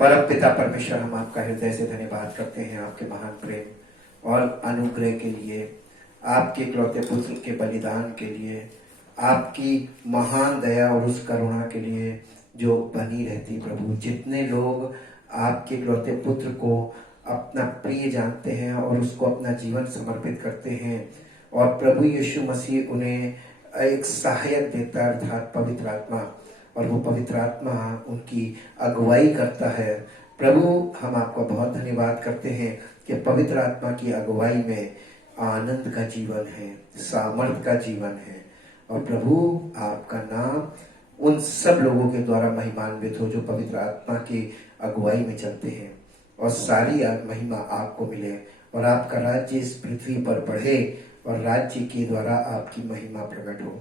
परम पिता परमेश्वर, हम आपका हृदय से धन्यवाद करते हैं आपके महान प्रेम और अनुग्रह के लिए, आपके इकलौते पुत्र के बलिदान के लिए, आपकी महान दया और उस करुणा के लिए जो बनी रहती। प्रभु, जितने लोग आपके इकलौते पुत्र को अपना प्रिय जानते हैं और उसको अपना जीवन समर्पित करते हैं, और प्रभु यीशु मसीह उन्हें एक सहायक देता है अर्थात पवित्र आत्मा, और वो पवित्र आत्मा उनकी अगुवाई करता है। प्रभु, हम आपका बहुत धन्यवाद करते हैं कि पवित्र आत्मा की अगुवाई में आनंद का जीवन है, सामर्थ का जीवन है। और प्रभु, आपका नाम उन सब लोगों के द्वारा महिमान्वित हो जो पवित्र आत्मा की अगुवाई में चलते हैं, और सारी महिमा आपको मिले, और आपका राज्य इस पृथ्वी पर बढ़े, और राज्य के द्वारा आपकी महिमा प्रकट हो।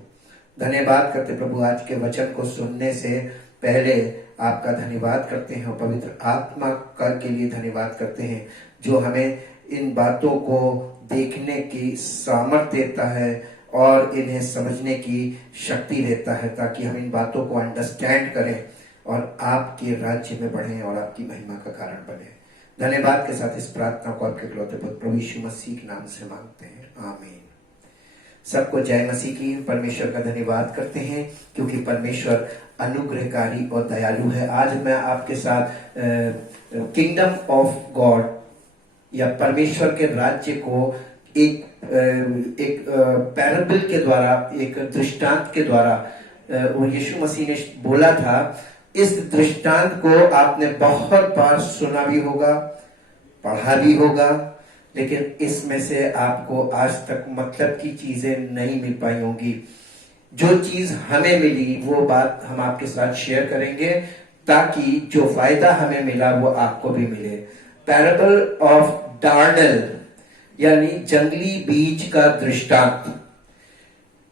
धन्यवाद करते प्रभु, आज के वचन को सुनने से पहले आपका धन्यवाद करते हैं, और पवित्र आत्मा के लिए धन्यवाद करते हैं जो हमें इन बातों को देखने की सामर्थ्य देता है और इन्हें समझने की शक्ति देता है, ताकि हम इन बातों को अंडरस्टैंड करें और आपके राज्य में बढ़ें और आपकी महिमा का कारण बने। धन्यवाद के साथ इस प्रार्थना को आपके इकलौते पुत्र प्रभु यीशु मसीह के नाम से मांगते हैं, आमीन। सबको जय मसीह की। परमेश्वर का धन्यवाद करते हैं क्योंकि परमेश्वर अनुग्रहकारी और दयालु है। आज मैं आपके साथ किंगडम ऑफ गॉड या परमेश्वर के राज्य को एक पैराबल के द्वारा, एक दृष्टांत के द्वारा, वो यीशु मसीह ने बोला था। इस दृष्टांत को आपने बहुत बार सुना भी होगा, पढ़ा भी होगा, लेकिन इसमें से आपको आज तक मतलब की चीजें नहीं मिल पाई होंगी। जो चीज हमें मिली वो बात हम आपके साथ शेयर करेंगे, ताकि जो फायदा हमें मिला वो आपको भी मिले। पैराबल ऑफ डार्डल यानी जंगली बीज का दृष्टांत।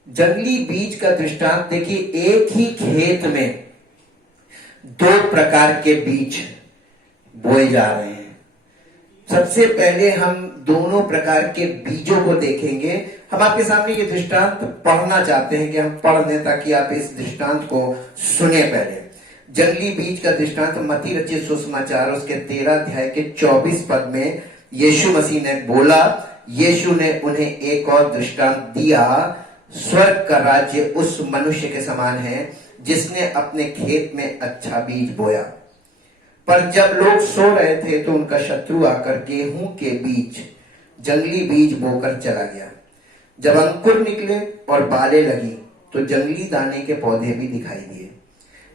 जंगली बीज का दृष्टांत देखिए, एक ही खेत में दो प्रकार के बीज बोए जा रहे हैं। सबसे पहले हम दोनों प्रकार के बीजों को देखेंगे। हम आपके सामने ये दृष्टांत पढ़ना चाहते हैं कि हम पढ़ लें, ताकि आप इस दृष्टांत को सुने। पहले जंगली बीज का दृष्टांत मत्ती रचित सुसमाचार उसके 13 अध्याय के 24 पद में यीशु मसीह ने बोला। यीशु ने उन्हें एक और दृष्टांत दिया। स्वर्ग का राज्य उस मनुष्य के समान है जिसने अपने खेत में अच्छा बीज बोया, पर जब लोग सो रहे थे तो उनका शत्रु आकर गेहूं के बीज, जंगली बीज बोकर चला गया। जब अंकुर निकले और बालें लगी तो जंगली दाने के पौधे भी दिखाई दिए।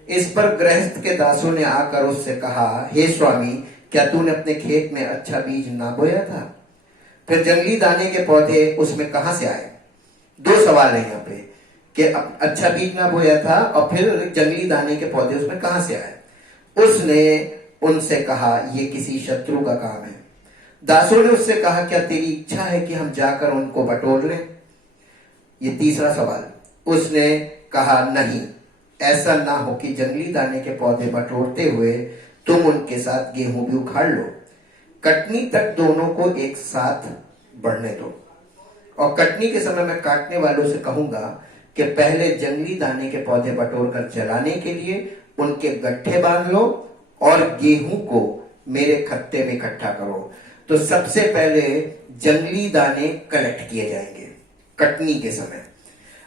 इस पर गृहस्थ के दासों ने आकर उससे कहा, हे स्वामी, क्या तूने अपने खेत में अच्छा बीज ना बोया था? फिर जंगली दाने के पौधे उसमें कहां से आए? दो सवाल है यहाँ पे कि अच्छा बीज ना बोया था और फिर जंगली दाने के पौधे उसमें कहां से आए? उसने उनसे कहा, ये किसी शत्रु का काम है। दासों ने उससे कहा, क्या तेरी इच्छा है कि हम जाकर उनको बटोर लें? ये तीसरा सवाल। उसने कहा, नहीं, ऐसा ना हो कि जंगली दाने के पौधे बटोरते हुए तुम उनके साथ गेहूं भी उखाड़ लो। कटनी तक दोनों को एक साथ बढ़ने दो, और कटनी के समय मैं काटने वालों से कहूंगा कि पहले जंगली दाने के पौधे बटोर कर जलाने के लिए उनके गट्ठे बांध लो, और गेहूं को मेरे खत्ते में इकट्ठा करो। तो सबसे पहले जंगली दाने कलेक्ट किए जाएंगे कटनी के समय।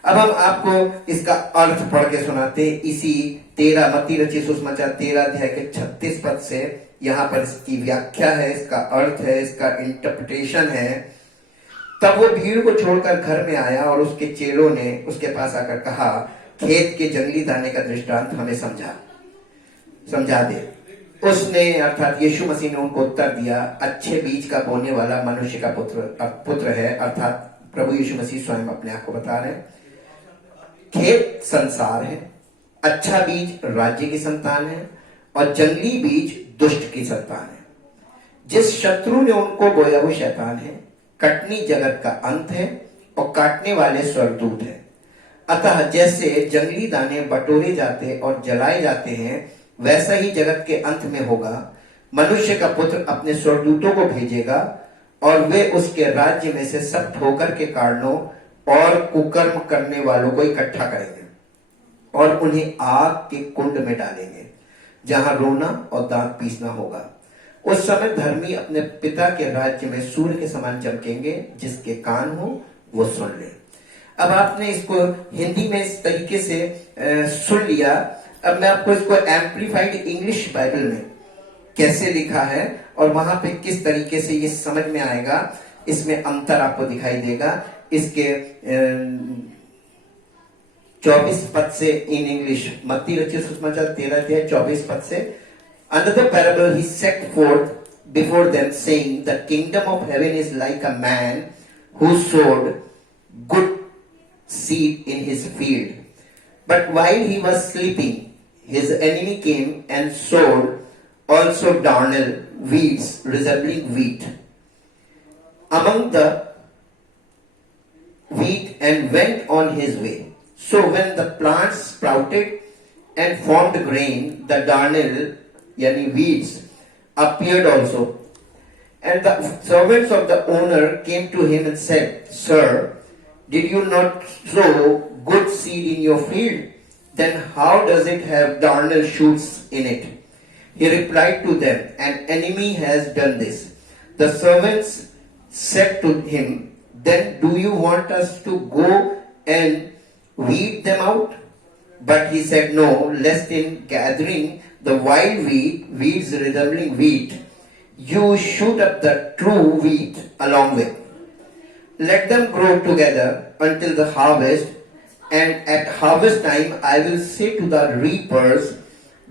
अब हम आपको इसका अर्थ पढ़ के सुनाते। इसी 13 मत्ती रचित सुसमाचार 13 अध्याय के 36 पद से यहाँ पर इसकी व्याख्या है, इसका अर्थ है, इसका इंटरप्रिटेशन है। तब वो भीड़ को छोड़कर घर में आया और उसके चेलों ने उसके पास आकर कहा, खेत के जंगली दाने का दृष्टांत हमें समझा दे। उसने अर्थात यीशु मसीह ने उनको उत्तर दिया, अच्छे बीज का बोने वाला मनुष्य का पुत्र है, अर्थात प्रभु यीशु मसीह स्वयं अपने आप को बता रहे हैं। खेत संसार है, अच्छा बीज राज्य की संतान है, और जंगली बीज दुष्ट की संतान है। जिस शत्रु ने उनको बोया वो शैतान है। कटनी जगत का अंत है और काटने वाले स्वर्गदूत है। अतः जैसे जंगली दाने बटोरे जाते और जलाए जाते हैं, वैसा ही जगत के अंत में होगा। मनुष्य का पुत्र अपने स्वर्गदूतों को भेजेगा और वे उसके राज्य में से सब ठोकर के कारणों और कुकर्म करने वालों को इकट्ठा करेंगे और उन्हें आग के कुंड में डालेंगे। जहां रोना और दांत पीसना होगा। उस समय धर्मी अपने पिता के राज्य में सूर्य के समान चमकेंगे, जिसके कान हो वो सुन ले। अब आपने इसको हिंदी में इस तरीके से सुन लिया। अब मैं आपको इसको एम्प्लीफाइड इंग्लिश बाइबल में कैसे लिखा है और वहां पे किस तरीके से ये समझ में आएगा, इसमें अंतर आपको दिखाई देगा। इसके 24 पद से इन इंग्लिश, मत्ती रचित सुसमाचार 13 अध्याय 24 पद से, another parable he set forth before them, saying, the kingdom of heaven is like a man who sowed good seed in his field. But while he was sleeping, his enemy came and sowed also darnel, weeds resembling wheat, among the wheat, and went on his way. So when the plants sprouted and formed grain, the darnel, yani weeds, appeared also. And the servants of the owner came to him and said, Sir, did you not sow good seed in your field? Then how does it have darnel shoots in it? He replied to them, An enemy has done this. The servants said to him, Then do you want us to go and weed them out? But he said, No, lest in gathering the wild weeds resembling wheat, you shoot up the true wheat along with. Let them grow together until the harvest, and at harvest time I will say to the reapers,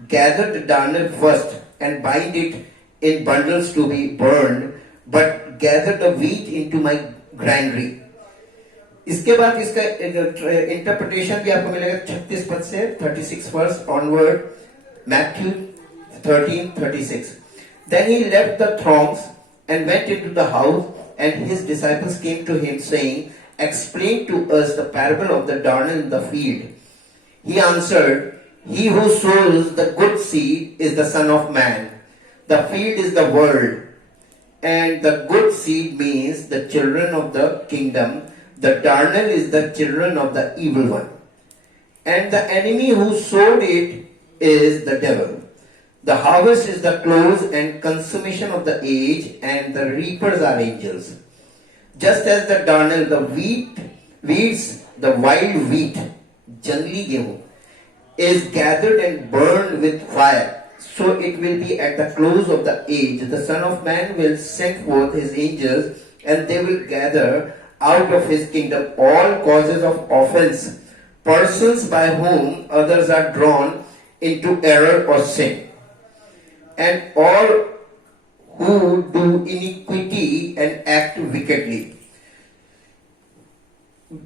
Gather the darnel first and bind it in bundles to be burned, but gather the wheat into my granary. इसके बाद इसका interpretation भी आपको मिलेगा 36 पद से 36 verse onward, Matthew 13:36. Then he left the throngs and went into the house, and his disciples came to him, saying, Explain to us the parable of the darnel in the field. He answered, He who sows the good seed is the Son of Man. The field is the world, and the good seed means the children of the kingdom. The darnel is the children of the evil one. And the enemy who sowed it is the devil. The harvest is the close and consummation of the age, and the reapers are angels. Just as the darnel, the weeds, the wild wheat, jangli gehu, is gathered and burned with fire, so it will be at the close of the age. The Son of Man will send forth his angels, and they will gather out of his kingdom all causes of offense, persons by whom others are drawn into error or sin, and all who do iniquity and act wickedly,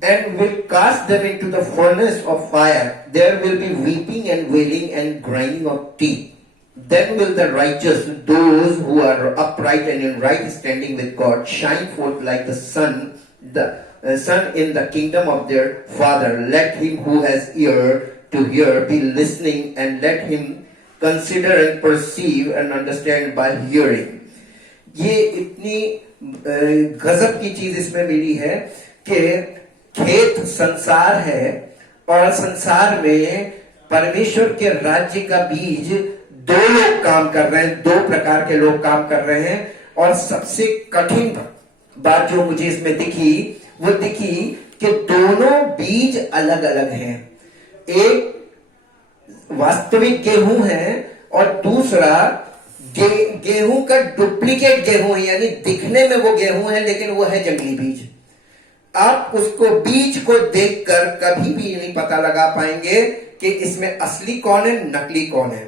and will cast them into the furnace of fire. There will be weeping and wailing and grinding of teeth. Then will the righteous, those who are upright and in right standing with God, shine forth like the sun in the kingdom of their Father. Let him who has ear to hear be listening, and let him consider and perceive and understand by hearing. ये इतनी गजब की चीज इसमें मिली है कि खेत संसार है, और संसार में परमेश्वर के राज्य का बीज दो लोग काम कर रहे हैं, दो प्रकार के लोग काम कर रहे हैं। और सबसे कठिन बात जो मुझे इसमें दिखी वो दिखी कि दोनों बीज अलग अलग हैं। एक वास्तविक गेहूं है और दूसरा गेहूं का डुप्लीकेट गेहूं है, यानी दिखने में वो गेहूं है लेकिन वो है जंगली बीज। आप उसको बीज को देखकर कभी भी नहीं पता लगा पाएंगे कि इसमें असली कौन है, नकली कौन है।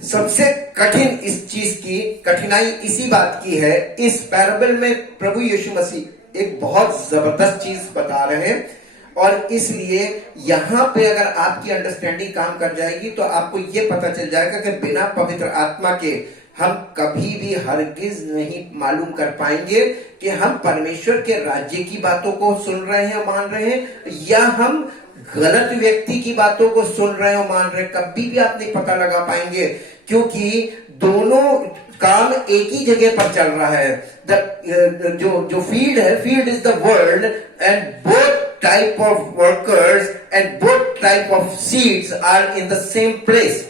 सबसे कठिन इस चीज की कठिनाई इसी बात की है। इस पैराबल में प्रभु यीशु मसीह एक बहुत जबरदस्त चीज बता रहे हैं, और इसलिए यहां पे अगर आपकी अंडरस्टैंडिंग काम कर जाएगी तो आपको यह पता चल जाएगा कि बिना पवित्र आत्मा के हम कभी भी हरगिज नहीं मालूम कर पाएंगे कि हम परमेश्वर के राज्य की बातों को सुन रहे हैं, मान रहे हैं, या हम गलत व्यक्ति की बातों को सुन रहे हो, मान रहे हैं। कभी भी आप नहीं पता लगा पाएंगे, क्योंकि दोनों काम एक ही जगह पर चल रहा है। जो फील्ड है, field is the world, and both type of workers and both type of seeds are in the same place.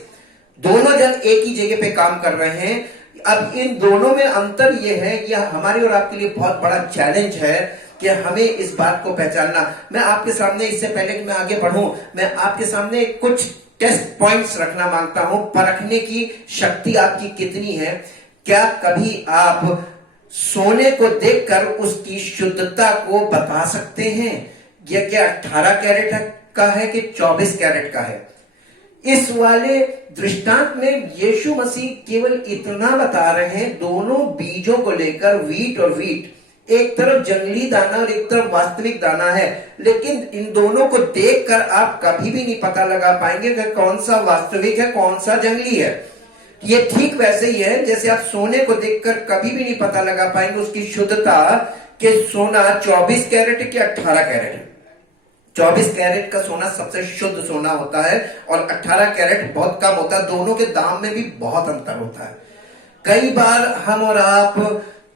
दोनों जन एक ही जगह पे काम कर रहे हैं। अब इन दोनों में अंतर यह है कि हमारे और आपके लिए बहुत बड़ा चैलेंज है कि हमें इस बात को पहचानना। मैं आपके सामने, इससे पहले कि मैं आगे बढ़ूं, मैं आपके सामने कुछ टेस्ट पॉइंट्स रखना मांगता हूं। परखने की शक्ति आपकी कितनी है? क्या कभी आप सोने को देखकर उसकी शुद्धता को बता सकते हैं? यह क्या 18 कैरेट का है कि 24 कैरेट का है? इस वाले दृष्टांत में यीशु मसीह केवल इतना बता रहे हैं, दोनों बीजों को लेकर, वीट और वीट, एक तरफ जंगली दाना और एक तरफ वास्तविक दाना है, लेकिन इन दोनों को देखकर आप कभी भी नहीं पता लगा पाएंगे कि कौन सा वास्तविक है, कौन सा जंगली है। ये ठीक वैसे ही है जैसे आप सोने को देखकर कभी भी नहीं पता लगा पाएंगे उसकी शुद्धता, कि सोना 24 कैरेट है कि 18 कैरेट है। 24 कैरेट का सोना सबसे शुद्ध सोना होता है और 18 कैरेट बहुत कम होता है। दोनों के दाम में भी बहुत अंतर होता है। कई बार हम और आप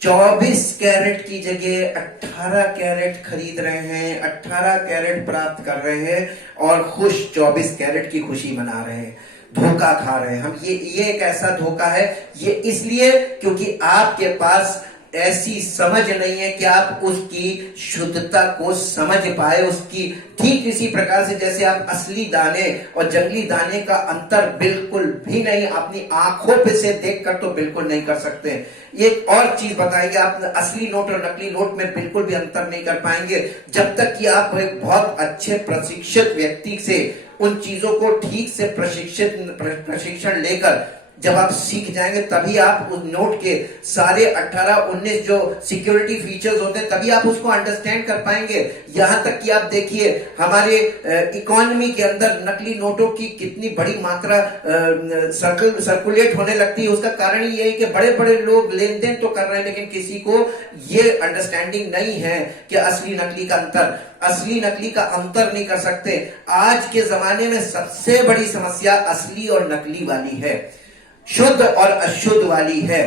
24 कैरेट की जगह 18 कैरेट खरीद रहे हैं, 18 कैरेट प्राप्त कर रहे हैं और खुश 24 कैरेट की खुशी मना रहे हैं, धोखा खा रहे हैं हम। ये एक ऐसा धोखा है। ये इसलिए क्योंकि आपके पास ऐसी समझ नहीं है कि आप उसकी शुद्धता को समझ पाए। उसकी ठीक इसी प्रकार से जैसे आप असली दाने और जंगली दाने का अंतर बिल्कुल भी नहीं अपनी आंखों पे से देखकर तो बिल्कुल नहीं कर सकते। एक और चीज बताएंगे, आप असली नोट और नकली नोट में बिल्कुल भी अंतर नहीं कर पाएंगे जब तक कि आप एक बहुत अच्छे प्रशिक्षित व्यक्ति से उन चीजों को ठीक से प्रशिक्षण लेकर जब आप सीख जाएंगे, तभी आप उस नोट के सारे 18-19 जो सिक्योरिटी फीचर्स होते हैं, तभी आप उसको अंडरस्टैंड कर पाएंगे। यहां तक कि आप देखिए हमारे इकोनॉमी के अंदर नकली नोटों की कितनी बड़ी मात्रा सर्कुलेट होने लगती है। उसका कारण ये है कि बड़े बड़े लोग लेन देन तो कर रहे हैं, लेकिन किसी को ये अंडरस्टैंडिंग नहीं है कि असली नकली का अंतर, असली नकली का अंतर नहीं कर सकते। आज के जमाने में सबसे बड़ी समस्या असली और नकली वाली है, शुद्ध और अशुद्ध वाली है।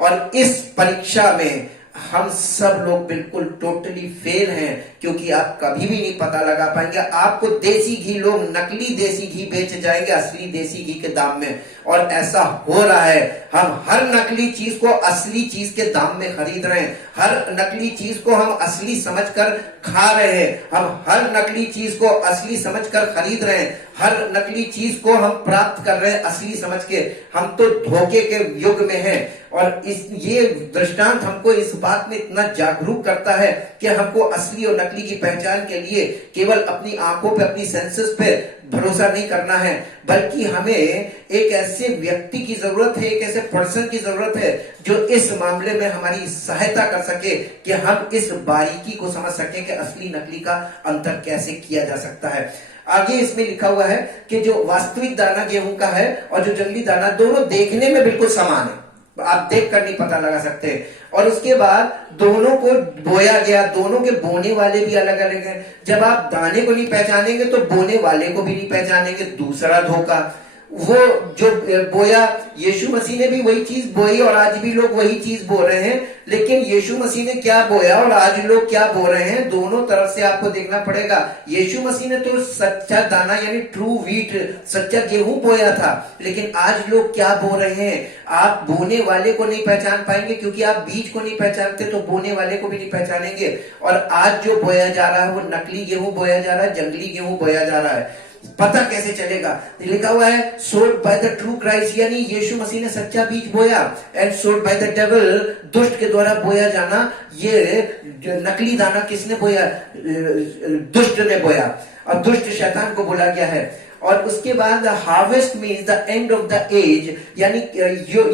और इस परीक्षा में हम सब लोग बिल्कुल टोटली फेल हैं, क्योंकि आप कभी भी नहीं पता लगा पाएंगे। आपको देसी घी, लोग नकली देसी घी बेच जाएंगे असली देसी घी के दाम में, और ऐसा हो रहा है। हम हर नकली चीज को असली चीज के दाम में खरीद रहे हैं, हर नकली चीज को हम असली समझकर खा रहे हैं, हम हर नकली चीज को असली समझकर खरीद रहे हैं, हर नकली चीज को हम प्राप्त कर रहे हैं असली समझ के। हम तो धोखे के युग में हैं। और ये दृष्टांत हमको इस बात में इतना जागरूक करता है कि हमको असली और नकली की पहचान के लिए केवल अपनी आंखों पे, अपनी सेंसेस पे भरोसा नहीं करना है, बल्कि हमें एक ऐसे व्यक्ति की जरूरत है, एक ऐसे पर्सन की जरूरत है जो इस मामले में हमारी सहायता कर सके कि हम इस बारीकी को समझ सकें कि असली नकली का अंतर कैसे किया जा सकता है। आगे इसमें लिखा हुआ है कि जो वास्तविक दाना गेहूं का है और जो जंगली दाना, दोनों देखने में बिल्कुल समान है, आप देख कर नहीं पता लगा सकते। और उसके बाद दोनों को बोया गया, दोनों के बोने वाले भी अलग अलग हैं। जब आप दाने को नहीं पहचानेंगे तो बोने वाले को भी नहीं पहचानेंगे। दूसरा धोखा, वो जो बोया, यीशु मसीह ने भी वही चीज बोई और आज भी लोग वही चीज बो रहे हैं, लेकिन यीशु मसीह ने क्या बोया और आज लोग क्या बो रहे हैं, दोनों तरफ से आपको देखना पड़ेगा। यीशु मसीह ने तो सच्चा दाना यानी ट्रू वीट, सच्चा गेहूं बोया था, लेकिन आज लोग क्या बो रहे हैं? आप बोने वाले को नहीं पहचान पाएंगे, क्योंकि आप बीज को नहीं पहचानते तो बोने वाले को भी नहीं पहचानेंगे। और आज जो बोया जा रहा है वो नकली गेहूं बोया जा रहा है, जंगली गेहूं बोया जा रहा है। पता कैसे चलेगा? लिखा हुआ है सोड बाय द ट्रू क्राइस्ट, यानी यीशु मसीह ने सच्चा बीज बोया, एंड सोड बाय द डेविल, दुष्ट के द्वारा बोया जाना। ये नकली दाना किसने बोया? दुष्ट ने बोया, और दुष्ट शैतान को बोला गया है। और उसके बाद harvest means the end of the age, यानी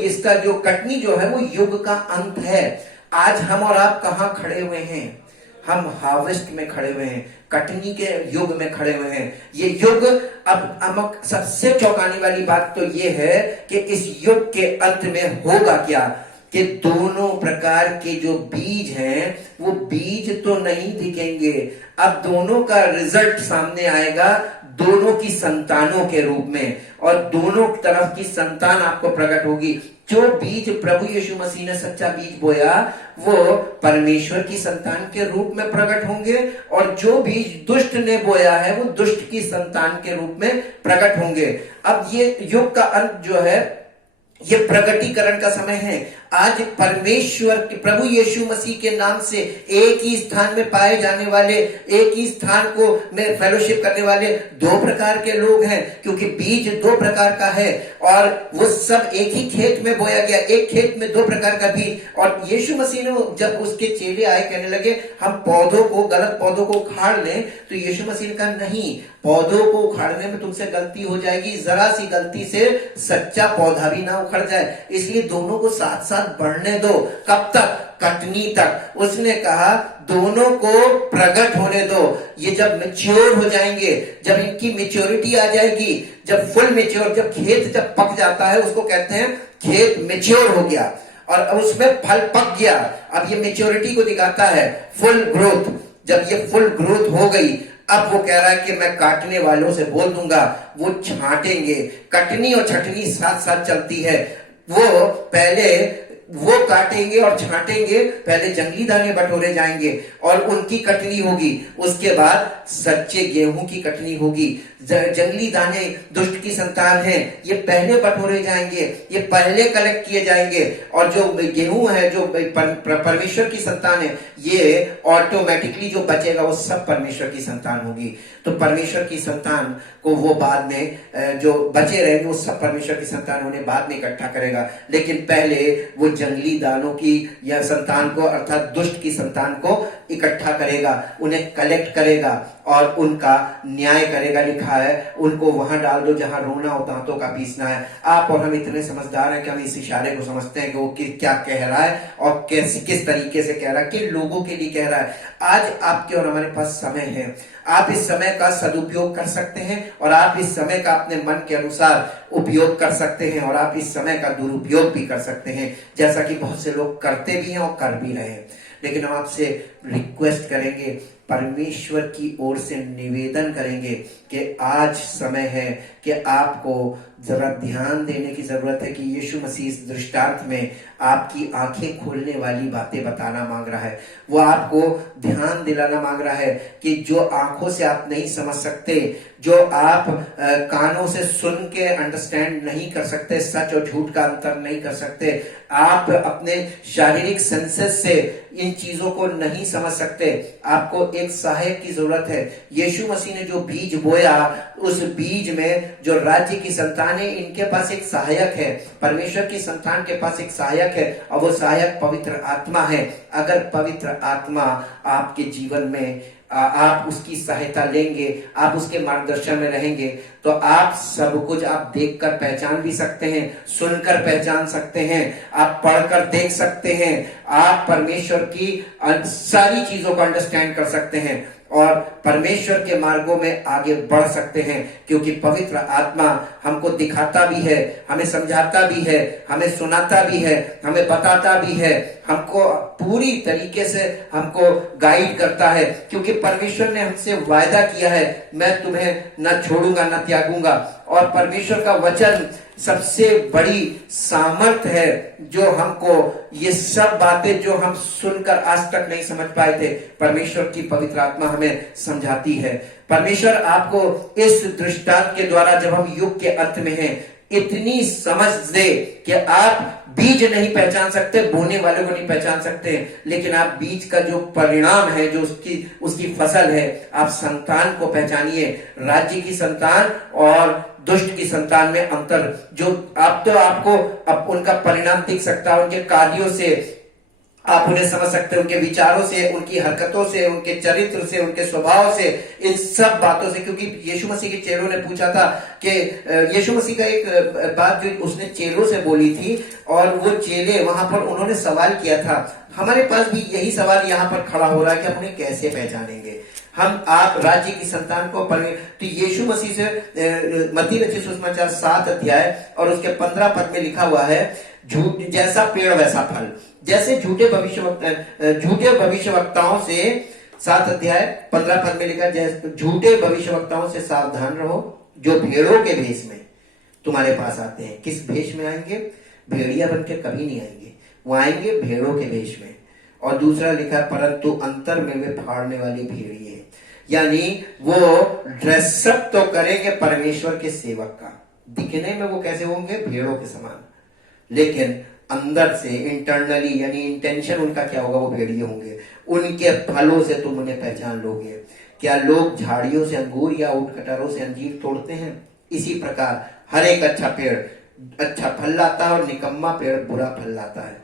इसका जो कटनी जो है वो युग का अंत है। आज हम और आप कहाँ खड़े हुए हैं? हम हार्वेस्ट में खड़े हुए हैं, कटनी के युग में खड़े हुए हैं। ये युग, अब सबसे चौंकाने वाली बात तो ये है कि इस युग के अंत में होगा क्या, कि दोनों प्रकार के जो बीज हैं वो बीज तो नहीं दिखेंगे, अब दोनों का रिजल्ट सामने आएगा। दोनों की संतानों के रूप में, और दोनों तरफ की संतान आपको प्रकट होगी। जो बीज प्रभु यीशु मसीह ने सच्चा बीज बोया वो परमेश्वर की संतान के रूप में प्रकट होंगे, और जो बीज दुष्ट ने बोया है वो दुष्ट की संतान के रूप में प्रकट होंगे। अब ये युग का अंत जो है ये प्रकटीकरण का समय है। आज परमेश्वर के प्रभु यीशु मसीह के नाम से एक ही स्थान में पाए जाने वाले, एक ही स्थान को में फेलोशिप करने वाले दो प्रकार के लोग हैं, क्योंकि बीज दो प्रकार का है और वो सब एक ही खेत में बोया गया, एक खेत में दो प्रकार का बीज। और यीशु मसीह ने जब उसके चेले आए कहने लगे हम पौधों को, गलत पौधों को उखाड़ लें, तो यीशु मसीह ने कहा नहीं, पौधों को उखाड़ने में तुमसे गलती हो जाएगी, जरा सी गलती से सच्चा पौधा भी ना उखड़ जाए, इसलिए दोनों को साथ साथ बढ़ने दो। कब तक? कटनी तक। उसने कहा दोनों को प्रकट होने दो। ये जब मैच्योर हो जाएंगे, जब इनकी मैच्योरिटी आ जाएगी, जब फुल मैच्योर, जब खेत जब पक जाता है उसको कहते हैं खेत मैच्योर हो गया और उसमें फल पक गया। अब ये मैच्योरिटी को दिखाता है, फुल ग्रोथ। जब ये फुल ग्रोथ हो गई, अब वो कह रहा है कि मैं काटने वालों से बोल दूंगा वो छांटेंगे। कटनी और छटनी साथ साथ चलती है। वो पहले वो काटेंगे और छांटेंगे, पहले जंगली दाने बटोरे जाएंगे और उनकी कटनी होगी, उसके बाद सच्चे गेहूं की कटनी होगी। जंगली दाने दुष्ट की संतान है, ये पहले बटोरे जाएंगे, ये पहले कलेक्ट किए जाएंगे, और जो गेहूं है, जो परमेश्वर की संतान है, ये ऑटोमेटिकली जो बचेगा वो सब परमेश्वर की संतान होगी। तो परमेश्वर की संतान को वो बाद में जो बचे रहेंगे वो सब परमेश्वर की संतान उन्हें बाद में इकट्ठा करेगा, लेकिन पहले वो जंगली दानों की या संतान को, अर्थात दुष्ट की संतान को इकट्ठा करेगा, उन्हें कलेक्ट करेगा और उनका न्याय करेगा। लिखा है उनको वहां डाल दो जहां रोना और दांतों का पीसना है। आप और हम इतने समझदार हैं कि हम इस इशारे को समझते हैं कि वो क्या कह रहा है और किस तरीके से कह रहा है, किन लोगों के लिए कह रहा है। आज आपके और हमारे पास समय है, आप इस समय का सदुपयोग कर सकते हैं और आप इस समय का अपने मन के अनुसार उपयोग कर सकते हैं और आप इस समय का दुरुपयोग भी कर सकते हैं, जैसा कि बहुत से लोग करते भी हैं और कर भी रहे हैं। लेकिन हम आपसे रिक्वेस्ट करेंगे, परमेश्वर की ओर से निवेदन करेंगे कि आज समय है कि आपको जरा ध्यान देने की जरूरत है कि यीशु मसीह इस दृष्टांत में आपकी आंखें खोलने वाली बातें बताना मांग रहा है। वो आपको ध्यान दिलाना मांग रहा है कि जो आंखों से आप नहीं समझ सकते, जो आप कानों से सुन के अंडरस्टैंड नहीं कर सकते, सच और झूठ का अंतर नहीं कर सकते, आप अपने शारीरिक सेंसेस से इन चीजों को नहीं समझ सकते, आपको एक सहायक की जरूरत है। यीशु मसीह ने जो बीज बोया, उस बीज में जो राज्य की संतान है, इनके पास एक सहायक है, परमेश्वर की संतान के पास एक सहायक है, और वो सहायक पवित्र आत्मा है। अगर पवित्र आत्मा आपके जीवन में आप उसकी सहायता लेंगे, आप उसके मार्गदर्शन में रहेंगे, तो आप सब कुछ आप देखकर पहचान भी सकते हैं, सुनकर पहचान सकते हैं, आप पढ़कर देख सकते हैं, आप परमेश्वर की सारी चीजों को अंडरस्टैंड कर सकते हैं और परमेश्वर के मार्गों में आगे बढ़ सकते हैं, क्योंकि पवित्र आत्मा हमको दिखाता भी है, हमें समझाता भी है, हमें सुनाता भी है, हमें बताता भी है, हमको पूरी तरीके से हमको गाइड करता है, क्योंकि परमेश्वर ने हमसे वायदा किया है मैं तुम्हें न छोड़ूंगा न त्यागूंगा। और परमेश्वर का वचन सबसे बड़ी सामर्थ है जो हमको ये सब बातें जो हम सुनकर आज तक नहीं समझ पाए थे, परमेश्वर की पवित्र आत्मा हमें समझाती है। परमेश्वर आपको इस दृष्टांत के द्वारा, जब हम युग के अंत में हैं, इतनी समझ दे कि आप बीज नहीं पहचान सकते, बोने वाले को नहीं पहचान सकते, लेकिन आप बीज का जो परिणाम है, जो उसकी फसल है, आप संतान को पहचानिए। राज्य की संतान और दुष्ट की संतान में अंतर, जो आप तो आपको अब उनका परिणाम दिख सकता है, उनके कार्यों से आप उन्हें समझ सकते हैं, उनके विचारों से, उनकी हरकतों से, उनके चरित्र से, उनके स्वभाव से, इन सब बातों से। क्योंकि यीशु मसीह के चेलों ने पूछा था कि यीशु मसीह का एक बात जो उसने चेलों से बोली थी, और वो चेले वहां पर उन्होंने सवाल किया था, हमारे पास भी यही सवाल यहाँ पर खड़ा हो रहा है कि हम उन्हें कैसे पहचानेंगे, हम आप राज्य की संतान को। तो यीशु मसीह से मत्ती रचित सुसमाचार 7 अध्याय और उसके 15 पद में लिखा हुआ है, झूठ जैसा पेड़ वैसा फल। जैसे झूठे भविष्यवक्ताओं से 7 अध्याय 15 पद में लिखा, जैसे झूठे भविष्यवक्ताओं से सावधान रहो, जो भेड़ों के भेष में तुम्हारे पास आते हैं। किस भेष में आएंगे? भेड़िया बन के कभी नहीं आएंगे, वो आएंगे भेड़ों के भेष में। और दूसरा लिखा, परंतु अंतर में वे फाड़ने वाली भेड़िए, यानी वो ड्रेसअप तो करेंगे परमेश्वर के सेवक का, दिखने में वो कैसे होंगे? भेड़ों के समान, लेकिन अंदर से इंटरनली यानी इंटेंशन उनका क्या होगा? वो भेड़िए होंगे। उनके फलों से तुम उन्हें पहचान लोगे। क्या लोग झाड़ियों से अंगूर या ऊंट कटारों से अंजीर तोड़ते हैं? इसी प्रकार हर एक अच्छा पेड़ अच्छा फल लाता है और निकम्मा पेड़ बुरा फल लाता है।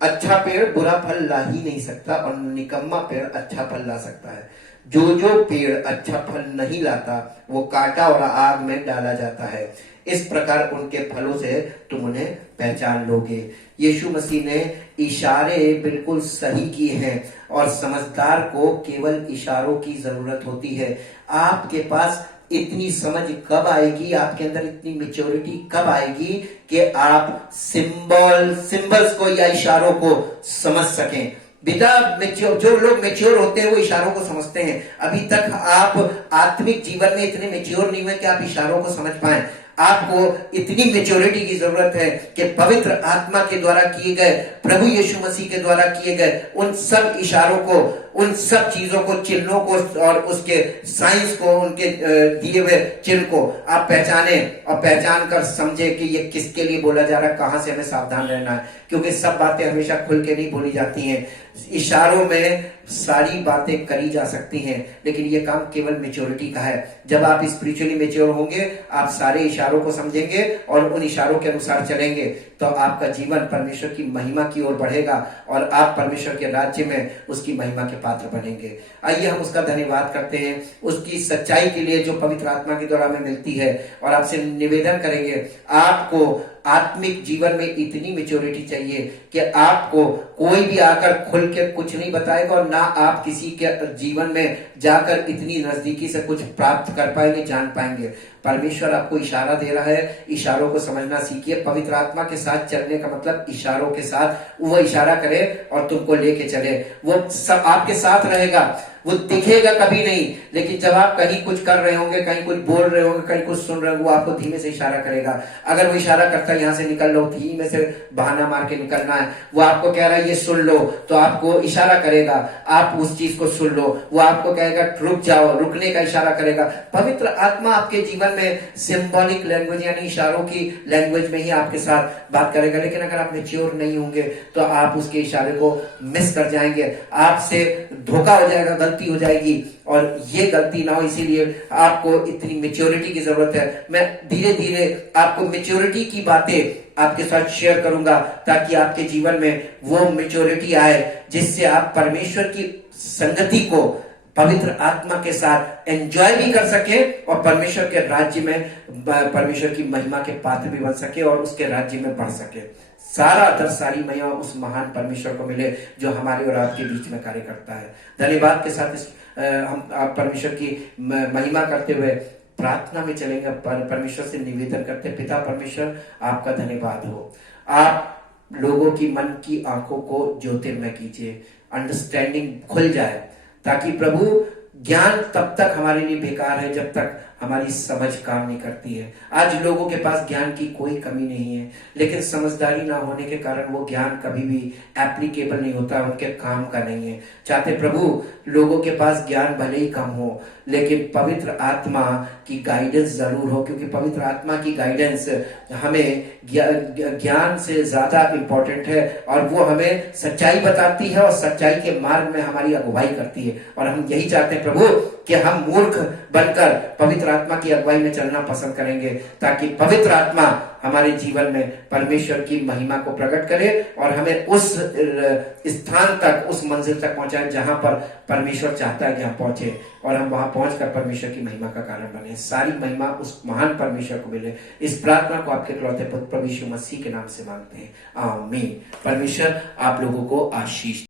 अच्छा पेड़ बुरा फल ला ही नहीं सकता और निकम्मा पेड़ अच्छा फल ला सकता है। जो जो पेड़ अच्छा फल नहीं लाता वो काटा और आग में डाला जाता है। इस प्रकार उनके फलों से तुम उन्हें पहचान लोगे। यीशु मसीह ने इशारे बिल्कुल सही किए हैं और समझदार को केवल इशारों की जरूरत होती है। आपके पास इतनी समझ कब आएगी, आपके अंदर इतनी मेच्योरिटी कब आएगी कि आप सिंबल्स को या इशारों को समझ सकें। बिना मेच्योर, जो लोग मेच्योर होते हैं वो इशारों को समझते हैं। अभी तक आप आत्मिक जीवन में इतने मेच्योर नहीं हुए कि आप इशारों को समझ पाए। आपको इतनी मेच्योरिटी की जरूरत है कि पवित्र आत्मा के द्वारा किए गए, प्रभु यीशु मसीह के द्वारा किए गए उन सब इशारों को, उन सब चीजों को, चिन्हों को और उसके साइंस को, उनके दिए हुए चिन्ह को आप पहचाने और पहचान कर समझे कि ये किसके लिए बोला जा रहा है, कहां से हमें सावधान रहना है। क्योंकि सब बातें हमेशा खुल के नहीं बोली जाती हैं। इशारों में सारी बातें करी जा सकती हैं, लेकिन ये काम केवल मेच्योरिटी का है। जब आप स्पिरिचुअली मेच्योर होंगे, आप सारे इशारों को समझेंगे और उन इशारों के अनुसार चलेंगे, तो आपका जीवन परमेश्वर की महिमा की ओर बढ़ेगा और आप परमेश्वर के राज्य में उसकी महिमा के पात्र बनेंगे। आइए हम उसका धन्यवाद करते हैं उसकी सच्चाई के लिए जो पवित्र आत्मा के द्वारा हमें मिलती है, और आपसे निवेदन करेंगे, आपको आत्मिक जीवन में इतनी मेच्योरिटी चाहिए कि आपको कोई भी आकर खुल के कुछ नहीं बताएगा और ना आप किसी के जीवन में जाकर इतनी नजदीकी से कुछ प्राप्त कर पाएंगे, जान पाएंगे। परमेश्वर आपको इशारा दे रहा है, इशारों को समझना सीखिए। पवित्र आत्मा के साथ चलने का मतलब इशारों के साथ वो इशारा करे और तुमको लेके चले। वो सब आपके साथ रहेगा, वो दिखेगा कभी नहीं, लेकिन जब आप कहीं कुछ कर रहे होंगे, कहीं कुछ बोल रहे होंगे, कहीं कुछ सुन रहे होंगे, वो आपको धीमे से इशारा करेगा। अगर वो इशारा करता है यहाँ से निकल लो, धीमे से बहाना मार के निकलना है, वो आपको कह रहा है ये सुन लो, तो आपको इशारा करेगा, आप उस चीज को सुन लो। वो आपको कहेगा रुक जाओ, रुकने का इशारा करेगा। पवित्र आत्मा आपके जीवन में सिंबॉलिक लैंग्वेज यानी इशारों की लैंग्वेज में ही आपके साथ बात करेगा। लेकिन अगर आप मैच्योर नहीं होंगे तो आप उसके इशारे को मिस कर जाएंगे, आपसे धोखा हो जाएगा, गलती हो जाएगी, और ये गलती ना हो इसीलिए आपको इतनी मेच्योरिटी की जरूरत है। मैं धीरे धीरे आपको मेच्योरिटी की बातें आपके साथ शेयर करूंगा ताकि आपके जीवन में वो मेच्योरिटी आए जिससे आप परमेश्वर की संगति को पवित्र आत्मा के साथ एंजॉय भी कर सके और परमेश्वर के राज्य में परमेश्वर की महिमा के पात्र भी बन सके और उसके राज्य में बढ़ सके। सारा आदर, सारी महिमा उस महान परमेश्वर को मिले जो हमारे और आपके बीच में कार्य करता है। धन्यवाद के साथ हम परमेश्वर की महिमा करते हुए प्रार्थना में चलेंगे। परमेश्वर से निवेदन करते हैं, पिता परमेश्वर आपका धन्यवाद हो, आप लोगों की मन की आंखों को ज्योतिर्मय कीजिए, अंडरस्टैंडिंग खुल जाए, ताकि प्रभु ज्ञान तब तक हमारे लिए बेकार है जब तक हमारी समझ काम नहीं करती है। आज लोगों के पास ज्ञान की कोई कमी नहीं है, लेकिन समझदारी ना होने के कारण वो ज्ञान कभी भी एप्लीकेबल नहीं होता, उनके काम का नहीं है। चाहते प्रभु लोगों के पास ज्ञान भले ही कम हो, लेकिन पवित्र आत्मा की गाइडेंस जरूर हो, क्योंकि पवित्र आत्मा की गाइडेंस हमें ज्ञान से ज्यादा इंपॉर्टेंट है और वो हमें सच्चाई बताती है और सच्चाई के मार्ग में हमारी अगुवाई करती है। और हम यही चाहते हैं प्रभु कि हम मूर्ख बनकर पवित्र आत्मा की अगुवाई में चलना पसंद करेंगे, ताकि पवित्र आत्मा हमारे जीवन में परमेश्वर की महिमा को प्रकट करे और हमें उस स्थान तक, उस मंजिल तक पहुंचाए जहां पर परमेश्वर चाहता है कि हम पहुंचे, और हम वहां पहुंचकर परमेश्वर की महिमा का कारण बने। सारी महिमा उस महान परमेश्वर को मिले। इस प्रार्थना को आपके इकलौते पुत्र प्रभु यीशु मसीह के नाम से मांगते हैं, आमीन। परमेश्वर आप लोगों को आशीष